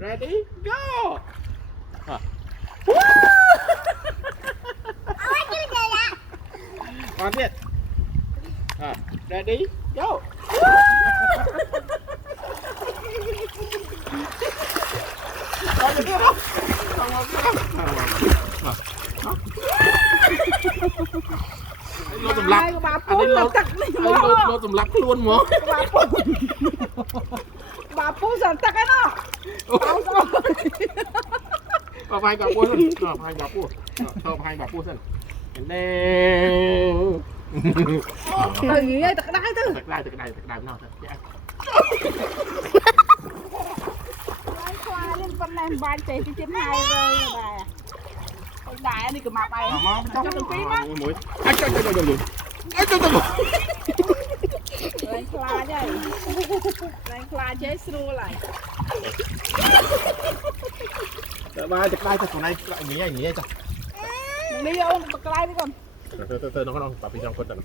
ready go มาเทียดready go รถสำลักอันนี้รถสำลักล้วนหมอบาปูสันตักไอ้เนาะต่อไปบาปูสันต่อไปบาปูต่อไปบาปูสันเด้อย่างนี้ตักได้ตึ้งตักได้ไม่เอาเถอะแย่ควายเล่นปันแรงบานเจ๊ที่จิ้มให้เลยได้อันนี้ก็มาไปจะเป็นปีมั้ยไอ้เจ้าแรงคลาใหญ่แรงคลาเจ๊สู้อะไรมาจากได้จากตรงไหนอย่างนี้จ้ะนี่เอาตะไคร้ไปก่อนน้องปาพี่น้องคนจัด